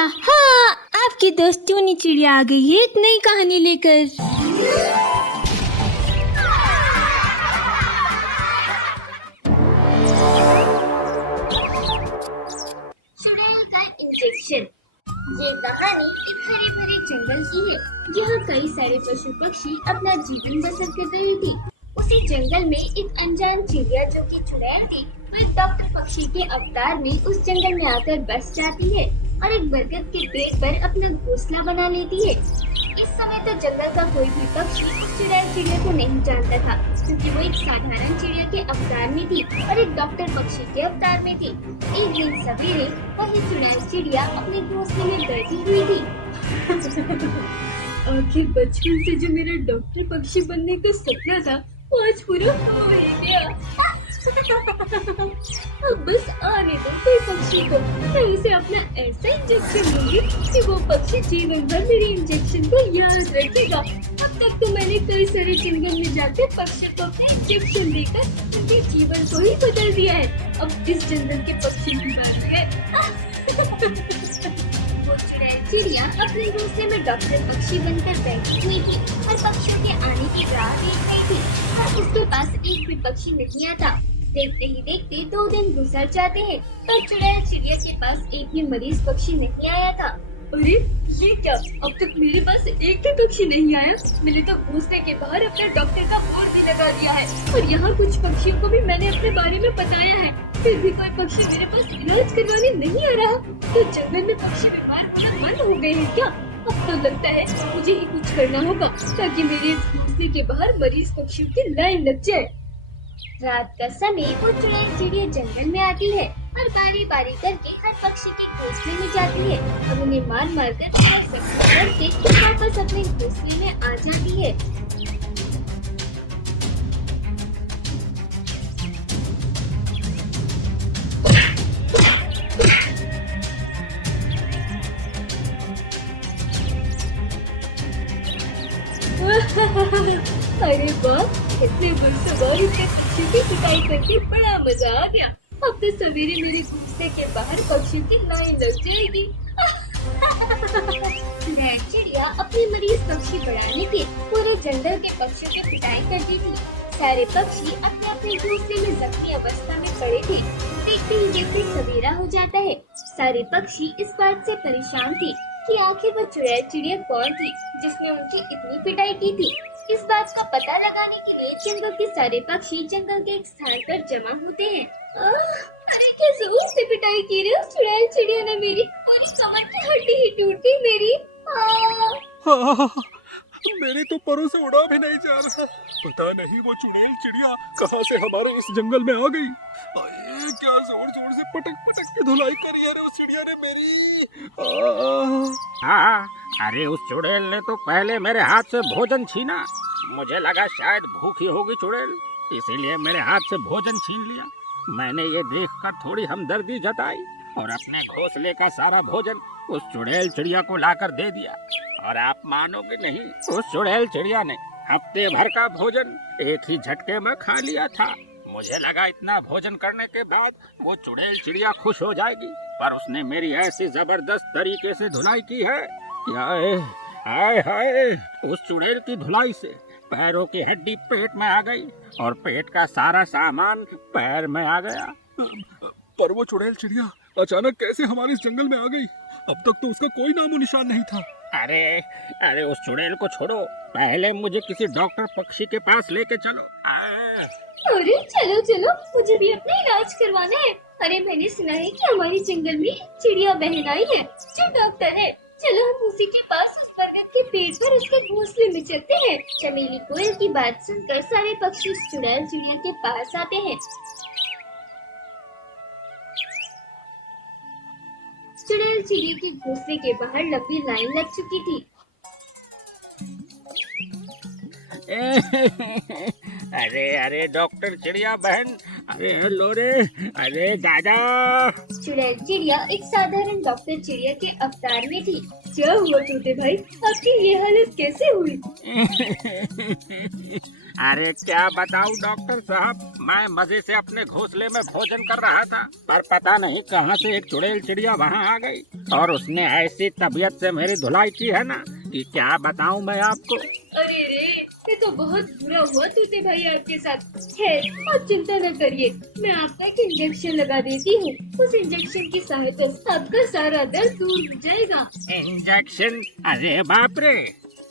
चिड़िया। हाँ, आपकी दोस्त टूनी चिड़िया आ गई है एक नई कहानी लेकर। चुड़ैल का इंजेक्शन। ये कहानी एक हरे भरे जंगल की है, जहाँ कई सारे पशु पक्षी अपना जीवन बसर कर रही थी। उसी जंगल में एक अनजान चिड़िया जो कि चुड़ैल थी, वो एक डॉक्टर पक्षी के अवतार में उस जंगल में आकर बस जाती है और एक बरगद के पेड़ पर अपना घोंसला बना लेती है। इस समय तो जंगल का कोई भी पक्षी उस चुड़ैल चिड़िया को नहीं जानता था, क्योंकि वो एक साधारण चिड़िया के अवतार में थी और एक डॉक्टर पक्षी के अवतार में थी। एक दिन सवेरे वही चुड़ैल चिड़िया अपने घोंसले में बैठी हुई थी। आखिर बचपन से जो मेरा डॉक्टर पक्षी बनने का सपना था, वो आज पूरा हो ही गया। अब बस आने दो कोई पक्षी को, मैं उसे अपना ऐसा इंजेक्शन दूंगी कि वो पक्षी जीवन भर मेरे इंजेक्शन को याद रखेगा। अब तक तो मैंने कई सारे जंगल में जाकर पक्षियों को अपने इंजेक्शन देकर उनके जीवन को ही बदल दिया है। अब इस जंगल के पक्षी की बात है। वो चुड़ैल चिड़िया अपने घोंसले में डॉक्टर पक्षी बनकर बैठी हुई थी और पक्षियों के आने की राह देख रही थी, और उसके पास एक भी पक्षी नहीं आता। देखते ही देखते 2 दिन गुजर जाते हैं, पर चुड़ैल चिड़िया के पास एक भी मरीज पक्षी नहीं आया था। अरे ये क्या, अब तक मेरे पास एक भी पक्षी नहीं आया। मैंने तो घोंसले के बाहर अपने डॉक्टर का बोर्ड भी लगा दिया है और यहाँ कुछ पक्षियों को भी मैंने अपने बारे में बताया है, फिर भी कोई पक्षी मेरे पास इलाज करवाने नहीं आ रहा। तो जंगल में पक्षी बीमार होना बंद हो गए हैं क्या? अब तो लगता है मुझे ही कुछ करना होगा ताकि मेरे इस घोंसले के बाहर मरीज पक्षियों की लाइन लग जाए। रात का समय वो चुड़ैल चिड़िया जंगल में आती है और बारी बारी करके हर पक्षी के घोंसले में जाती है और उन्हें मार मार कर करके वापस अपने घोंसले में आ जाती है। अरे वाह, इतने वर्षों बाद इतने पक्षियों की पिटाई करके बड़ा मजा आ गया। अब तो सवेरे मेरे घोंसले के बाहर पक्षियों की लाइन लग जाएगी। चुड़ैल चिड़िया अपनी मरीज पक्षी बढ़ाने के पूरे जंगल के पक्षियों की पिटाई करती थी। सारे पक्षी अपने अपने घोंसले में जख्मी अवस्था में पड़े थे। देखते ही देखते सवेरा हो जाता है। सारे पक्षी इस बात से परेशान थे कि आखिर वो चुड़ैल चिड़िया कौन थी जिसने उनकी इतनी पिटाई की थी। इस बात का पता लगाने के लिए जंगल के सारे पक्षी जंगल के एक स्थान पर जमा होते हैं। अरे क्या जोर से पिटाई की रहे हो चुड़ैल चिड़िया ने, मेरी पूरी कमर की हड्डी ही टूट गई मेरी। मेरे तो परों से उड़ा भी नहीं जा रहा। पता नहीं वो चुड़ैल चिड़िया कहाँ से हमारे इस जंगल में आ गई। अरे क्या जोर जोर से पटक पटक के धुलाई करी है रे उस चिड़िया ने मेरी। हाँ, अरे उस चुड़ैल ने तो पहले मेरे हाथ से भोजन छीना। मुझे लगा शायद भूखी होगी चुड़ैल, इसीलिए मेरे हाथ से भोजन छीन लिया। मैंने ये देखकर थोड़ी हमदर्दी जताई और अपने घोंसले का सारा भोजन उस चुड़ैल चिड़िया को लाकर दे दिया। और आप मानोगे नहीं, उस चुड़ैल चिड़िया ने हफ्ते भर का भोजन एक ही झटके में खा लिया था। मुझे लगा इतना भोजन करने के बाद वो चुड़ैल चिड़िया खुश हो जाएगी, पर उसने मेरी ऐसी जबरदस्त तरीके से धुलाई की है कि हाय हाय, उस चुड़ैल की धुलाई से पैरों की हड्डी पेट में आ गई और पेट का सारा सामान पैर में आ गया। पर वो चुड़ैल चिड़िया अचानक कैसे हमारे इस जंगल में आ गई? अब तक तो उसका कोई नामो निशान नहीं था। अरे उस चुड़ैल को छोड़ो, पहले मुझे किसी डॉक्टर पक्षी के पास लेके चलो। अरे चलो चलो, मुझे भी अपना इलाज करवाना है। अरे मैंने सुना है कि हमारे जंगल में एक चिड़िया बहन आई है जो डॉक्टर है। चलो हम उसी के पास उस बरगद के पेड़ पर उसके घोंसले में चलते हैं। चमेली कोयल की बात सुनकर सारे पक्षी उस चुड़ैल चिड़िया के पास आते हैं। चुड़ैल चिड़िया के घोंसले के बाहर लंबी लाइन लग चुकी थी। अरे डॉक्टर चिड़िया बहन, अरे हेलो रे, अरे दादा। चुड़ैल चिड़िया एक साधारण डॉक्टर चिड़िया के अवतार में थी। क्या हुआ तोते भाई, आपकी ये हालत कैसे हुई? अरे क्या बताऊं डॉक्टर साहब, मैं मजे से अपने घोंसले में भोजन कर रहा था, पर पता नहीं कहां से एक चुड़ैल चिड़िया वहां आ गई और उसने ऐसी तबीयत से मेरी धुलाई की है ना कि क्या बताऊं मैं आपको। अरे रे, ये तो बहुत बुरा हुआ तोते भाई आपके साथ। खैर आप चिंता न करिए, मैं आपको एक इंजेक्शन लगा देती हूँ। उस इंजेक्शन की सहायता से आपका सारा दर्द दूर हो जाएगा। इंजेक्शन? अरे बाप रे।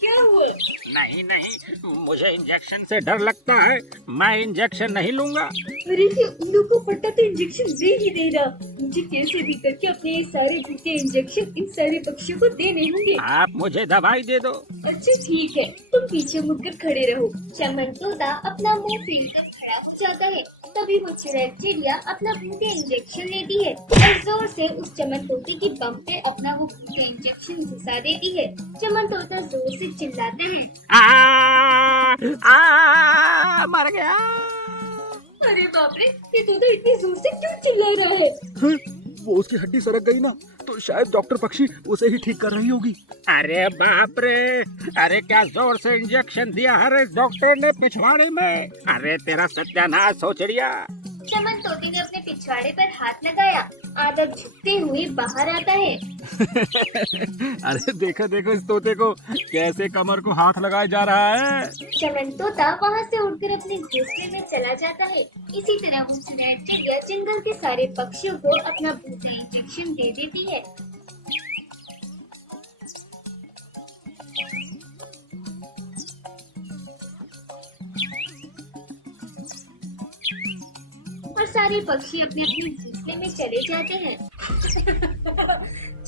क्या हुआ? नहीं नहीं, मुझे इंजेक्शन से डर लगता है, मैं इंजेक्शन नहीं लूंगा। अरे ये उल्लू को पट्टा तो इंजेक्शन दे ही दे रहा। मुझे कैसे भी करके अपने ये सारे झूठे इंजेक्शन इन सारे पक्षियों को देने होंगे। आप मुझे दवाई दे दो। अच्छा ठीक है, तुम पीछे मुड़कर खड़े रहो। चमन तोता अपना मुंह फैल कर खड़ा हो जाता है। तभी वो चुड़ैल चिड़िया अपना भूखे इंजेक्शन लेती है और जोर से उस चमन तोते की बम पे अपना वो भूखे इंजेक्शन घुसा देती है। चमन तोता जोर से चिल्लाता है, मर गया। अरे बाप रे, ये तोता इतनी जोर से क्यों चिल्ला रहा है? वो उसकी हड्डी सरक गई ना, तो शायद डॉक्टर पक्षी उसे ही ठीक कर रही होगी। अरे बाप रे, अरे क्या जोर से इंजेक्शन दिया है इस डॉक्टर ने पिछवाड़े में। अरे तेरा सत्यानाश हो चिड़िया। चमन तोते ने अपने पिछवाड़े पर हाथ लगाया। आधा झुकते हुए बाहर आता है। अरे देखो देखो इस तोते को, कैसे कमर को हाथ लगाया जा रहा है। चमन तोता वहाँ से उड़कर अपने घोंसले में चला जाता है। इसी तरह वो चुड़ैल चिड़िया जंगल के सारे पक्षियों को अपना भूखे इंजेक्शन दे देती है। और सारे पक्षी अपने अपने घोंसले में चले जाते हैं।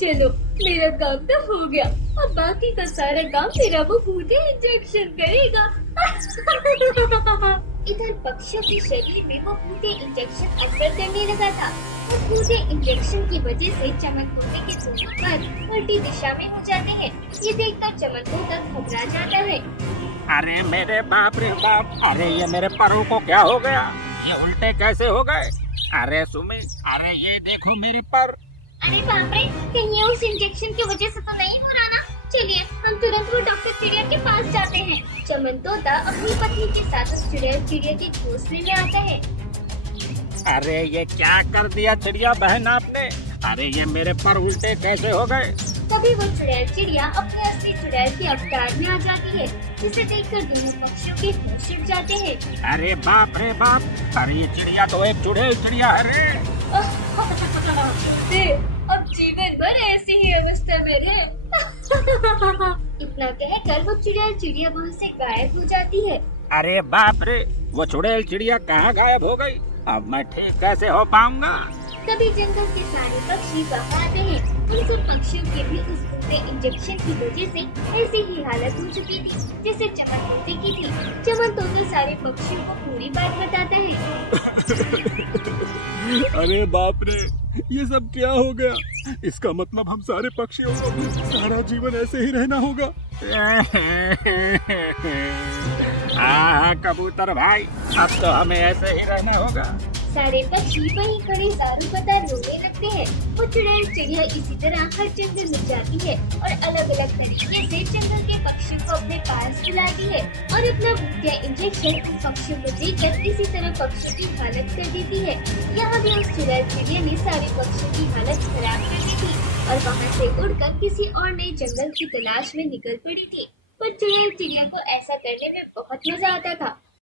चलो मेरा काम तो हो गया, अब बाकी का सारा काम मेरा वो भूते इंजेक्शन करेगा। इधर पक्षियों के शरीर में वो भूते इंजेक्शन असर करने लगा था। उस भूते इंजेक्शन की वजह से चमन तोते के दोनों पर उल्टी दिशा में हो जाते हैं। ये देखकर चमन तोता घबरा जाता है। अरे मेरे बाप रे बाप, अरे ये मेरे परों को क्या हो गया, ये उल्टे कैसे हो गए। अरे सुमी, अरे ये देखो मेरे पर। अरे बाप रे, कहीं ये उस इंजेक्शन की वजह से तो नहीं हो रहा ना। चलिए हम तुरंत वो डॉक्टर चिड़िया के पास जाते हैं। चमन तोता अपनी पत्नी के साथ उस चुड़ैल चिड़िया के घोंसले में आता है। अरे ये क्या कर दिया चिड़िया बहन आपने, अरे ये मेरे पर उल्टे कैसे हो गए। तभी वो चुड़ैल चिड़िया अपने असली चुड़ैल के अवतार में आ जाती है, जिसे देखकर दोनों पक्षियों के होश उड़ जाते हैं। अरे बाप रे बाप, अरे ये चिड़िया तो एक चुड़ैल चिड़िया है रे। तोते अब जीवन भर ऐसी ही अवस्था में रहे। इतना कहकर वो चुड़ैल चिड़िया वहाँ से गायब हो जाती है। अरे बाप रे, वो चुड़ैल चिड़िया कहाँ गायब हो गई, अब मैं ठीक कैसे हो पाऊंगा। तभी जंगल के सारे पक्षी बाहर आते हैं। उन सब पक्षियों के भी उस भूते इंजेक्शन की वजह से ऐसी ही हालत हो चुकी थी जैसे चमन तोते की थी। चमन तोता सारे पक्षियों को पूरी बात बताता है। अरे बाप रे, ये सब क्या हो गया। इसका मतलब हम सारे पक्षियों को सारा जीवन ऐसे ही रहना होगा। हाँ कबूतर भाई, अब तो हमें ऐसे ही रहना होगा। सारे पक्षी वहीं खड़े दारू बता रोने लगते हैं। वो चुड़ैल चिड़िया इसी तरह हर जंगल में जाती है और अलग अलग तरीके से जंगल के पक्षियों को अपने पास बुलाती है और अपना भूतिया इंजेक्शन उन पक्षियों को देकर इसी तरह पक्षियों की हालत कर देती है। यहाँ भी उस चुड़ैल चिड़िया ने सारे पक्षियों की हालत खराब कर दी थी और वहाँ से उड़कर किसी और नए जंगल की तलाश में निकल पड़ी थी। पर चुड़ैल चिड़िया को ऐसा करने में बहुत मजा आता था।